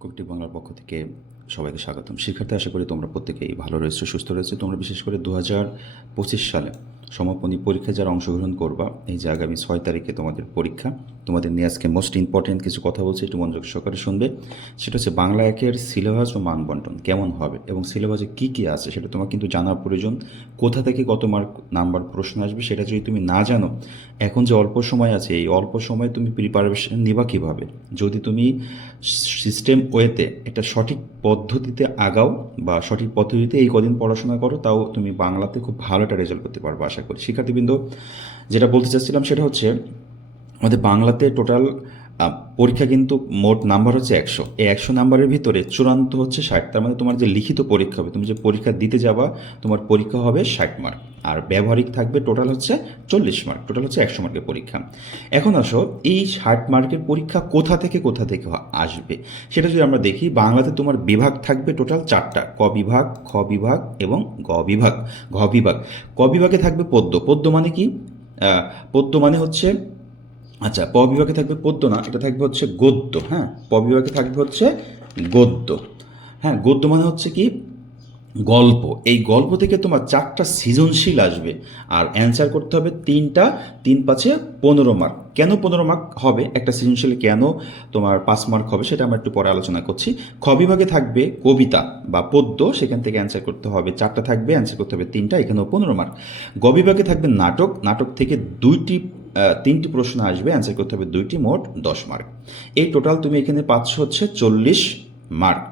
কোকটি বাংলার পক্ষ থেকে সবাইকে স্বাগতম। শিক্ষার্থী, আশা করি তোমরা প্রত্যেকেই ভালো রয়েছে, সুস্থ রয়েছে। তোমরা বিশেষ করে দু হাজার পঁচিশ সালে সমাপনী পরীক্ষায় যারা অংশগ্রহণ করবা, এই যে আগামী ছয় তারিখে তোমাদের পরীক্ষা, তোমাদের নিয়ে আজকে মোস্ট ইম্পর্টেন্ট কিছু কথা বলছি, একটু মনোযোগ সহকারে শুনবে। সেটা হচ্ছে বাংলা একের সিলেবাস ও মানবন্টন, কেমন হবে এবং সিলেবাসে কী কী আছে সেটা তোমার কিন্তু জানার প্রয়োজন। কোথা থেকে কত মার্ক নাম্বার প্রশ্ন আসবে সেটা যদি তুমি না জানো, এখন যে অল্প সময় আছে, এই অল্প সময়ে তুমি প্রিপারেশন নিবা কীভাবে? যদি তুমি সিস্টেম ওয়েতে একটা সঠিক পদ্ধতিতে আগাও বা সঠিক পদ্ধতিতে এই কদিন পড়াশোনা করো, তাও তুমি বাংলাতে খুব ভালো একটা রেজাল্ট করতে পারবে করি। শিক্ষার্থীবৃন্দ যেটা বলতে চাচ্ছিলাম সেটা হচ্ছে আমাদের বাংলাতে টোটাল পরীক্ষা কিন্তু মোট নাম্বার হচ্ছে একশো। এই একশো নাম্বারের ভিতরে চূড়ান্ত হচ্ছে ষাট, তার মানে তোমার যে লিখিত পরীক্ষা হবে, তুমি যে পরীক্ষা দিতে যাবা, তোমার পরীক্ষা হবে ষাট মার্ক আর ব্যবহারিক থাকবে টোটাল হচ্ছে চল্লিশ মার্ক টোটাল হচ্ছে একশো মার্কের পরীক্ষা। এখন আসো, এই ষাট মার্কের পরীক্ষা কোথা থেকে কোথা থেকে আসবে? সেটা যদি আমরা দেখি, বাংলাতে তোমার বিভাগ থাকবে টোটাল চারটা, ক বিভাগ, খ বিভাগ এবং গ বিভাগ, ঘ বিভাগ। ক বিভাগে থাকবে পদ্য পদ্য মানে কি? পদ্য মানে হচ্ছে আচ্ছা প বিভাগে থাকবে পদ্য না, এটা থাকবে হচ্ছে গদ্য হ্যাঁ? প বিভাগে থাকবে হচ্ছে গদ্য। হ্যাঁ গদ্য মানে হচ্ছে কি? গল্প। এই গল্প থেকে তোমার চারটা সৃজনশীল আসবে। আর অ্যান্সার করতে হবে তিনটা, তিন পাঁচে পনেরো মার্ক কেন পনেরো মার্ক হবে? একটা সৃজনশীল কেন তোমার পাঁচ মার্ক হবে সেটা আমরা একটু পরে আলোচনা করছি। খ বিভাগে থাকবে কবিতা বা পদ্য, সেখান থেকে অ্যান্সার করতে হবে চারটা থাকবে অ্যান্সার করতে হবে তিনটা, এখানেও পনেরো মার্ক গ বিভাগে থাকবে নাটক। নাটক থেকে দুইটি তিনটি প্রশ্ন আসবে অ্যান্সার করতে হবে দুইটি, মোট দশ মার্ক এই টোটাল তুমি এখানে পাচ্ছ হচ্ছে চল্লিশ মার্ক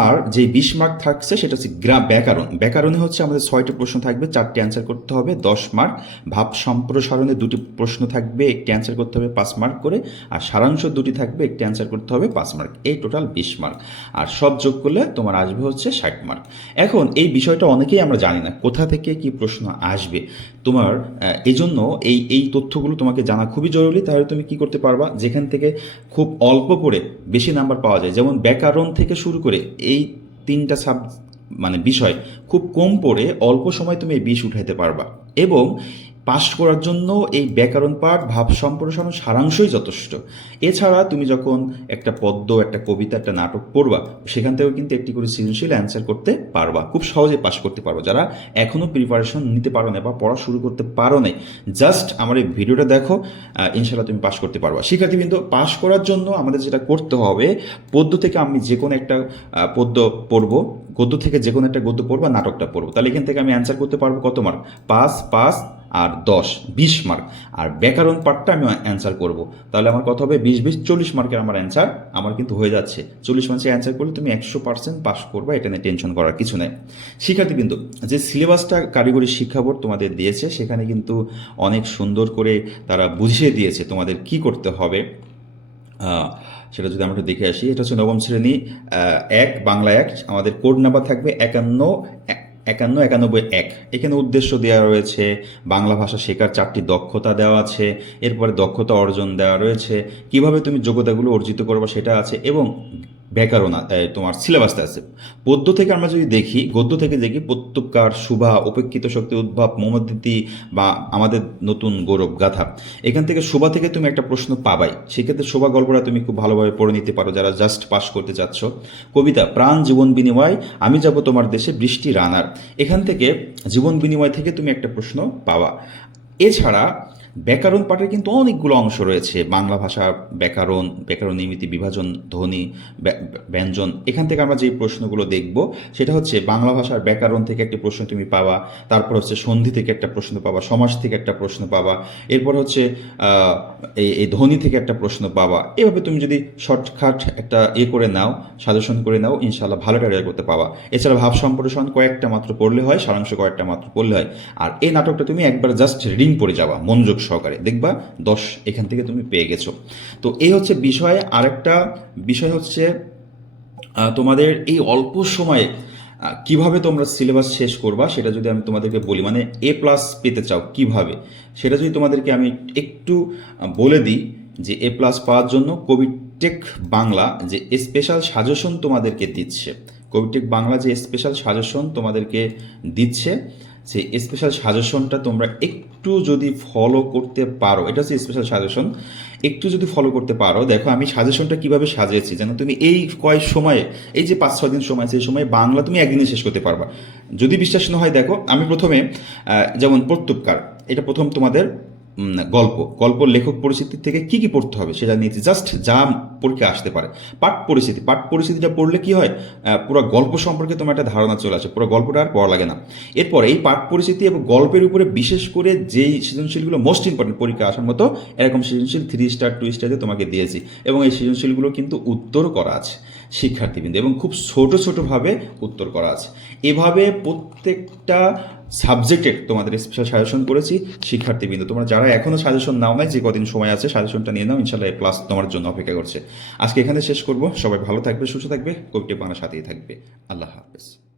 আর যে বিশ মার্ক থাকছে, সেটা হচ্ছে গ্রা ব্যাকরণ। ব্যাকরণে হচ্ছে আমাদের ছয়টি প্রশ্ন থাকবে, চারটি অ্যান্সার করতে হবে, দশ মার্ক ভাব সম্প্রসারণে দুটি প্রশ্ন থাকবে, একটি অ্যান্সার করতে হবে পাঁচ মার্ক করে, আর সারাংশ দুটি থাকবে, একটি অ্যান্সার করতে হবে পাঁচ মার্ক এই টোটাল বিশ মার্ক আর সব যোগ করলে তোমার আসবে হচ্ছে ষাট মার্ক এখন এই বিষয়টা অনেকেই আমরা জানি না, কোথা থেকে কি প্রশ্ন আসবে। তোমার এই জন্য এই এই তথ্যগুলো তোমাকে জানা খুবই জরুরি। তাহলে তুমি কি করতে পারবা? যেখান থেকে খুব অল্প করে বেশি নাম্বার পাওয়া যায়। যেমন ব্যাকরণ থেকে শুরু করে এই তিনটা সাব মানে বিষয় খুব কম পড়ে অল্প সময় তুমি এই বিষ উঠাইতে পারবা। এবং পাস করার জন্য এই ব্যাকরণ পাঠ, ভাব সম্প্রসারণ সারাংশই যথেষ্ট। এছাড়া তুমি যখন একটা পদ্য, একটা কবিতা, একটা নাটক পড়বা, সেখান থেকেও কিন্তু একটি করে সৃজনশীল অ্যান্সার করতে পারবা। খুব সহজে পাস করতে পারবা। যারা এখনও প্রিপারেশন নিতে পারো না বা পড়া শুরু করতে পারো নাই জাস্ট আমার এই ভিডিওটা দেখো ইনশাল্লাহ তুমি পাস করতে পারবা। শিক্ষার্থীবৃন্দ পাস করার জন্য আমাদের যেটা করতে হবে, পদ্য থেকে আমি যে কোনো একটা পদ্য পড়ব, গদ্য থেকে যে কোনো একটা গদ্য পড়ব, নাটকটা পড়ব। তাহলে এখান থেকে আমি অ্যান্সার করতে পারব কত মার্ক পাস পাঁচ আর দশ, বিশ মার্ক আর ব্যাকরণ পার্টটা আমি অ্যান্সার করব। তাহলে আমার কত হবে? বিশ বিশ, চল্লিশ মার্কের আমার অ্যান্সার আমার কিন্তু হয়ে যাচ্ছে। চল্লিশ মার্কের অ্যান্সার করলে তুমি একশো পার্সেন্ট পাস করবা, এটা নিয়ে টেনশন করার কিছু নেই। কিন্তু যে সিলেবাসটা কারিগরি শিক্ষা বোর্ড তোমাদের দিয়েছে, সেখানে কিন্তু অনেক সুন্দর করে তারা বুঝিয়ে দিয়েছে তোমাদের কি করতে হবে। সেটা যদি আমরা একটু দেখে আসি, এটা হচ্ছে নবম শ্রেণি এক, বাংলা এক, আমাদের কোড নাম্বার থাকবে একান্ন একান্ন, একানব্বই, এক। এখানে উদ্দেশ্য দেওয়া রয়েছে, বাংলা ভাষা শেখার চারটি দক্ষতা দেওয়া আছে, এরপরে দক্ষতা অর্জন দেওয়া রয়েছে, কীভাবে তুমি যোগ্যতাগুলো অর্জিত করবে সেটা আছে, এবং ব্যাকরণ তোমার সিলেবাসটা আছে। পদ্য থেকে আমরা যদি দেখি, গদ্য থেকে দেখি, প্রত্যুপকার, শুভা উপেক্ষিত শক্তি, উদ্ভব, মোমদ্দিতি বা আমাদের নতুন গৌরব গাথা। এখান থেকে শোভা থেকে তুমি একটা প্রশ্ন পাবাই। সেক্ষেত্রে শোভা গল্পটা তুমি খুব ভালোভাবে পড়ে নিতে পারো, যারা জাস্ট পাস করতে চাচ্ছ। কবিতা, প্রাণ, জীবন বিনিময়, আমি যাব তোমার দেশে বৃষ্টি রানার। এখান থেকে জীবন বিনিময় থেকে তুমি একটা প্রশ্ন পাওয়া এছাড়া ব্যাকরণ পাঠের কিন্তু অনেকগুলো অংশ রয়েছে। বাংলা ভাষা ব্যাকরণ ব্যাকরণ নিমিতি বিভাজন, ধ্বনি ব্যঞ্জন। এখান থেকে আমরা যে প্রশ্নগুলো দেখব, সেটা হচ্ছে বাংলা ভাষার ব্যাকরণ থেকে একটা প্রশ্ন তুমি পাওয়া তারপর হচ্ছে সন্ধি থেকে একটা প্রশ্ন পাবা সমাজ থেকে একটা প্রশ্ন পাবা, এরপর হচ্ছে এই ধ্বনি থেকে একটা প্রশ্ন পাবা। এভাবে তুমি যদি শর্টকাট একটা এ করে নাও, সাজেশন করে নাও ইনশাল্লাহ ভালো রেজাল্ট করতে পাবা। এছাড়া ভাব সম্প্রসারণ কয়েকটা মাত্র পড়লে হয়, সারাংশ কয়েকটা মাত্র পড়লে হয়। আর এই নাটকটা তুমি একবার জাস্ট রিডিং পড়ে যাবা, মনোযোগ সহকারে। দেখবা দশ এখান থেকে তুমি পেয়ে গেছো। তো এই হচ্ছে বিষয়ে আরেকটা বিষয় হচ্ছে তোমাদের এই অল্প সময়ে কীভাবে তোমরা সিলেবাস শেষ করবা সেটা যদি আমি তোমাদেরকে বলি মানে এ প্লাস পেতে চাও কীভাবে, সেটা যদি তোমাদেরকে আমি একটু বলে দিই যে এ প্লাস পাওয়ার জন্য কোভিটেক বাংলা যে স্পেশাল সাজেশন তোমাদেরকে দিচ্ছে কোভিটেক বাংলা যে স্পেশাল সাজেশন তোমাদেরকে দিচ্ছে যে স্পেশাল সাজেশনটা তোমরা একটু যদি ফলো করতে পারো, এটা হচ্ছে স্পেশাল সাজেশন একটু যদি ফলো করতে পারো, দেখো আমি সাজেশনটা কীভাবে সাজিয়েছি, যেন তুমি এই কয়েক সময়ে, এই যে পাঁচ ছয় দিন সময় সেই এই সময় বাংলা তুমি একদিনে শেষ করতে পারবা। যদি বিশ্বাস না হয় দেখো, আমি প্রথমে যেমন প্রত্যুপকার, এটা প্রথম তোমাদের গল্প। গল্প, লেখক পরিস্থিতি থেকে কি কি পড়তে হবে সেটা নিয়েছি জাস্ট যা পরীক্ষা আসতে পারে। পাঠ পরিস্থিতি। পাঠ পরিস্থিতিটা পড়লে কি হয়? পুরো গল্প সম্পর্কে তোমার একটা ধারণা চলে আসে। পুরো গল্পটা আর পড়া লাগে না। এরপর এই পাঠ পরিস্থিতি এবং গল্পের উপরে বিশেষ করে যেই সৃজনশীলগুলো মোস্ট ইম্পর্টেন্ট পরীক্ষা আসার মতো, এরকম সৃজনশীল থ্রি স্টার টু স্টারে তোমাকে দিয়েছি। এবং এই সৃজনশীলগুলো কিন্তু উত্তর করা আছে শিক্ষার্থীবৃন্দ। এবং খুব ছোট, ছোটোভাবে উত্তর করা আছে। এভাবে প্রত্যেকটা সাবজেক্টের তোমাদের স্পেশাল সাজেশন করেছি, শিক্ষার্থীবৃন্দ, তোমরা যারা এখনও সাজেশন নাও নাই যে কদিন সময় আছে সাজেশনটা নিয়ে নাও, ইনশাল্লাহ প্লাস তোমার জন্য অপেক্ষা করছে। আজকে এখানে শেষ করব, সবাই ভালো থাকবে, সুস্থ থাকবে, কবিটি পানা সাথেই থাকবে। আল্লাহ হাফেজ।